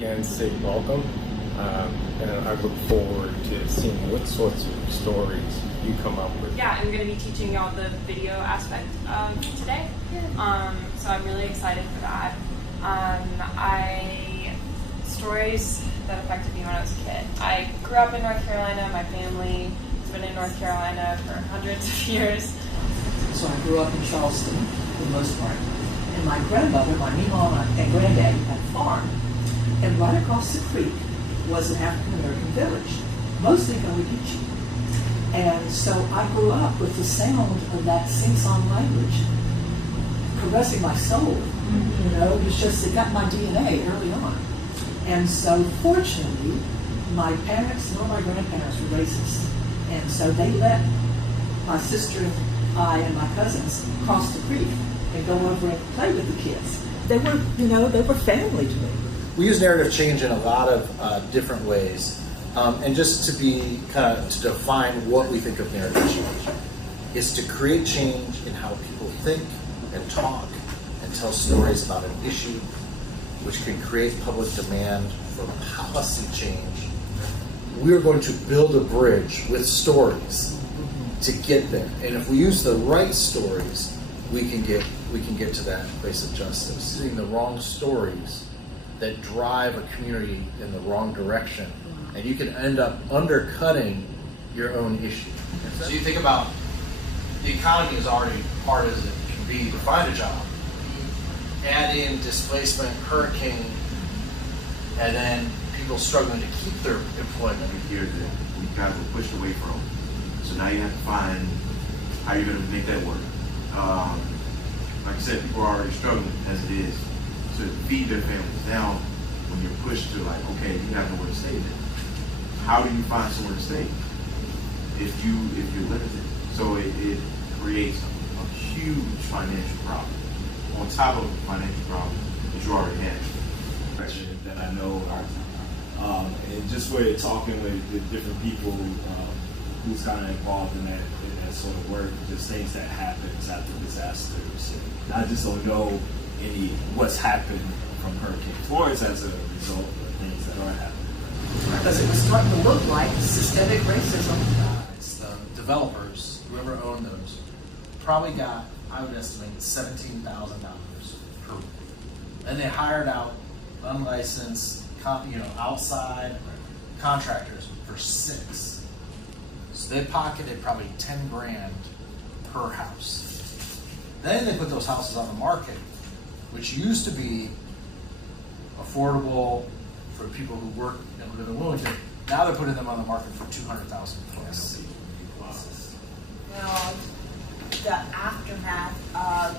again say welcome, and I look forward to seeing what sorts of stories you come up with. Yeah, I'm going to be teaching y'all the video aspect today, so I'm really excited for that. Stories that affected me when I was a kid. I grew up in North Carolina. My family has been in North Carolina for hundreds of years. So I grew up in Charleston for the most part. And my grandmother, my mama, and granddaddy had a farm. And right across the creek was an African-American village, mostly Gullah-Geechee. And so I grew up with the sound of that sing-song language caressing my soul. You know, it got my DNA early on. And so fortunately, my parents nor my grandparents were racist. And so they let my sister, I, and my cousins cross the creek and go over and play with the kids. They were family to me. We use narrative change in a lot of different ways. And just to to define what we think of narrative change is to create change in how people think and talk and tell stories about an issue, which can create public demand for policy change. We are going to build a bridge with stories to get there. And if we use the right stories, we can get to that place of justice. Using the wrong stories that drive a community in the wrong direction, and you can end up undercutting your own issue. So you think about the economy is already hard as it can be to find a job. Add in displacement, hurricane, and then people struggling to keep their employment. Here that we guys were pushed away from. So now you have to find how you're going to make that work. Like I said, people are already struggling as it is to feed their families. Now, when you're pushed to okay, you have nowhere to stay then. How do you find somewhere to stay if you're limited? So it creates a huge financial problem on top of the financial problem that you already have. That I know, and just where talking with different people who's kind of involved in that sort of work, just things that happens after disasters. And I just don't know what's happened from Hurricane Florence as a result of things that are happening. Because it was starting to look like systemic racism. It's the developers, whoever owned those, probably got, I would estimate, $17,000 per week. And they hired out unlicensed, outside contractors for 6. So they pocketed probably 10 grand per house. Then they put those houses on the market, which used to be affordable for people who work and live in Wilmington. Now they're putting them on the market for $200,000 plus. Well, the aftermath of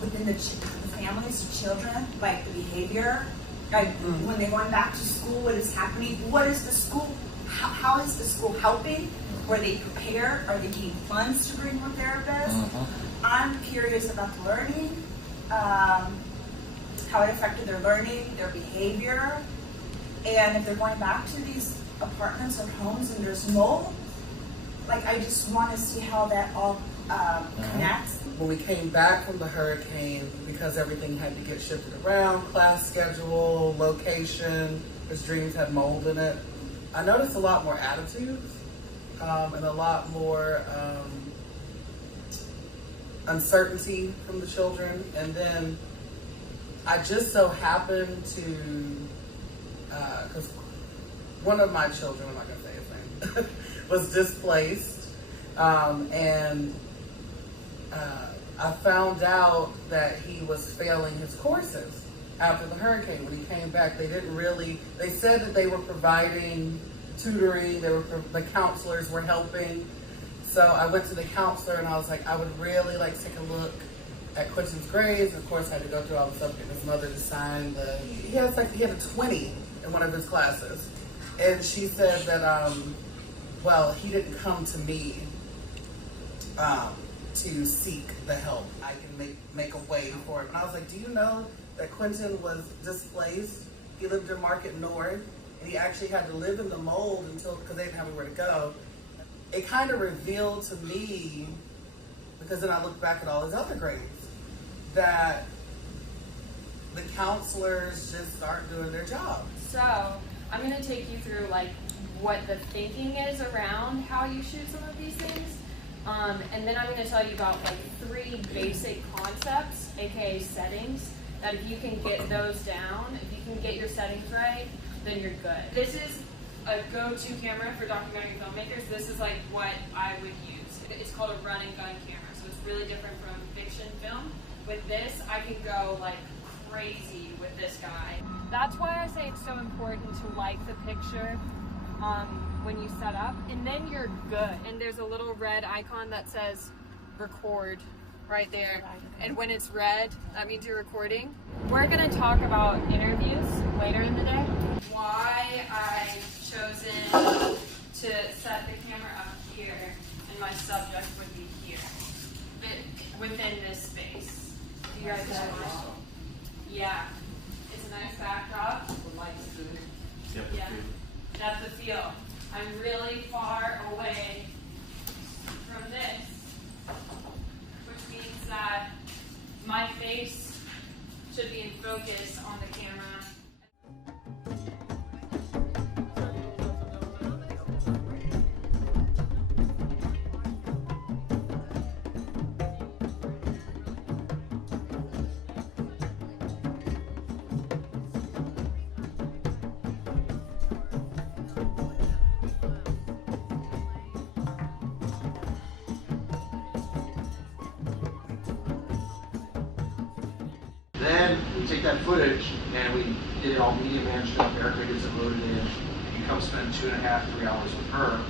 within the families, the children, like the behavior, like when they're going back to school, what is happening? What is the school? How is the school helping? Were they prepared? Are they getting funds to bring more therapists? I'm curious about the learning, how it affected their learning, their behavior, and if they're going back to these apartments or homes and there's mold. Like, I just want to see how that all connects. When we came back from the hurricane, because everything had to get shifted around, class schedule, location, his dreams had mold in it, I noticed a lot more attitudes and a lot more uncertainty from the children. And then I just so happened to, because one of my children, I'm not going to say his name, was displaced, and I found out that he was failing his courses after the hurricane. When he came back, they said that they were providing tutoring, the counselors were helping. So I went to the counselor and I was like, I would really like to take a look at Quentin's grades. Of course, I had to go through all the stuff, get his mother to sign he had a 20 in one of his classes. And she said that, well, he didn't come to me to seek the help. I can make a way for him. And I was like, do you know that Quentin was displaced? He lived in Market North, and he actually had to live in the mold because they didn't have anywhere to go. It kind of revealed to me, because then I looked back at all his other grades, that the counselors just aren't doing their job. So I'm going to take you through like what the thinking is around how you shoot some of these things. And then I'm going to tell you about like 3 basic concepts, aka settings, that if you can get those down, if you can get your settings right, then you're good. This is a go-to camera for documentary filmmakers. This is like what I would use. It's called a run and gun camera, so it's really different from fiction film. With this, I can go like crazy with this guy. That's why I say it's so important to like the picture when you set up, and then you're good. And there's a little red icon that says record right there. And when it's red, that means you're recording. We're gonna talk about interviews later in the day. Why I've chosen to set the camera up here and my subject would be here, within this space. Do you guys know? Yeah, it's a nice backdrop. The light's good. Yeah, that's the feel. I'm really far away from this, which means that my face should be in focus on the camera. Then we take that footage and we get it all media managed up. Erika gets it loaded in. You come spend 2.5, 3 hours with her.